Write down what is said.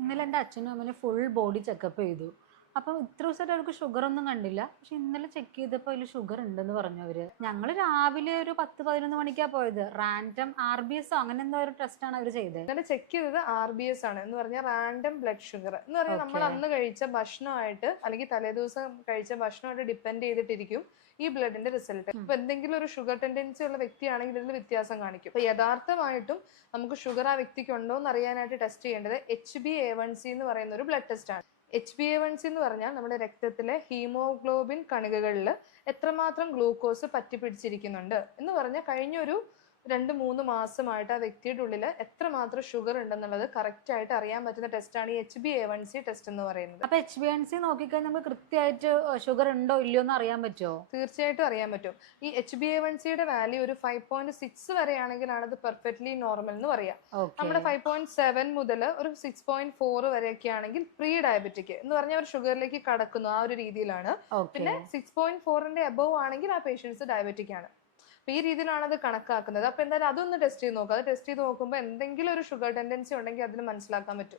ഇന്നലെ എൻ്റെ അച്ഛനും അമ്മനും ഫുൾ ബോഡി ചെക്കപ്പ് ചെയ്തു. അപ്പം ഇത്ര ദിവസമായിട്ട് അവർക്ക് ഷുഗർ ഒന്നും കണ്ടില്ല. പക്ഷെ ഇന്നലെ ചെക്ക് ചെയ്തപ്പോൾ അതിൽ ഷുഗർ ഉണ്ടെന്ന് പറഞ്ഞു അവര്. ഞങ്ങൾ രാവിലെ ഒരു 10-11 മണിക്കാണ് പോയത്. റാൻഡം RBS അങ്ങനെ എന്തോ ഒരു ടെസ്റ്റ് ആണ് അവർ ചെയ്തത്. അങ്ങനെ ചെക്ക് ചെയ്തത് RBS ആണ് എന്ന് പറഞ്ഞാൽ റാൻഡം ബ്ലഡ് ഷുഗർ എന്ന് പറഞ്ഞാൽ നമ്മൾ അന്ന് കഴിച്ച ഭക്ഷണമായിട്ട് അല്ലെങ്കിൽ തലേദിവസം കഴിച്ച ഭക്ഷണമായിട്ട് ഡിപ്പെൻഡ് ചെയ്തിട്ടിരിക്കും ഈ ബ്ലഡിന്റെ റിസൾട്ട്. ഇപ്പൊ എന്തെങ്കിലും ഒരു ഷുഗർ ടെൻഡൻസി ഉള്ള വ്യക്തിയാണെങ്കിൽ ഇതിൽ വ്യത്യാസം കാണിക്കും. അപ്പൊ യഥാർത്ഥമായിട്ടും നമുക്ക് ഷുഗർ ആ വ്യക്തിക്ക് ഉണ്ടോ എന്ന് അറിയാനായിട്ട് ടെസ്റ്റ് ചെയ്യേണ്ടത് HbA1c എന്ന് പറയുന്ന ഒരു ബ്ലഡ് ടെസ്റ്റ് ആണ്. HbA1c എന്ന് പറഞ്ഞാൽ നമ്മുടെ രക്തത്തിലെ ഹീമോഗ്ലോബിൻ കണികകളിൽ എത്രമാത്രം ഗ്ലൂക്കോസ് പറ്റിപ്പിടിച്ചിരിക്കുന്നുണ്ട് എന്ന് പറഞ്ഞാൽ കഴിഞ്ഞൊരു 2-3 മാസമായിട്ട് ആ വ്യക്തിയുടെ ഉള്ളിൽ എത്രമാത്രം ഷുഗർ ഉണ്ടെന്നുള്ളത് കറക്റ്റ് ആയിട്ട് അറിയാൻ പറ്റുന്ന ടെസ്റ്റാണ് ഈ HbA1c ടെസ്റ്റ് എന്ന് പറയുന്നത്. അപ്പൊ HbA1c നോക്കിക്കഴിഞ്ഞാൽ നമുക്ക് കൃത്യമായിട്ട് ഷുഗർ ഉണ്ടോ ഇല്ലയോ എന്ന് അറിയാൻ പറ്റുമോ? തീർച്ചയായിട്ടും അറിയാൻ പറ്റും. ഈ HbA1cയുടെ വാല്യൂ ഒരു 5.6 വരെയാണെങ്കിലാണ് അത് പെർഫെക്റ്റ്ലി നോർമൽ എന്ന് പറയാം. നമ്മുടെ 5.7 മുതൽ ഒരു 6.4 വരെയൊക്കെ ആണെങ്കിൽ പ്രീ ഡയബറ്റിക് എന്ന് പറഞ്ഞാൽ ഒരു ഷുഗറിലേക്ക് കടക്കുന്നു ആ ഒരു രീതിയിലാണ്. പിന്നെ 6.4ന്റെ എബവ് ആണെങ്കിൽ ആ പേഷ്യൻസ് ഡയബറ്റിക് ആണ്. അപ്പൊ ഈ രീതിയിലാണ് അത് കണക്കാക്കുന്നത്. അപ്പൊ എന്തായാലും അതൊന്ന് ടെസ്റ്റ് ചെയ്ത് നോക്കുക. അത് ടെസ്റ്റ് ചെയ്ത് നോക്കുമ്പോൾ എന്തെങ്കിലും ഒരു ഷുഗർ ടെൻഡൻസി ഉണ്ടെങ്കിൽ അതിന് മനസ്സിലാക്കാൻ പറ്റും.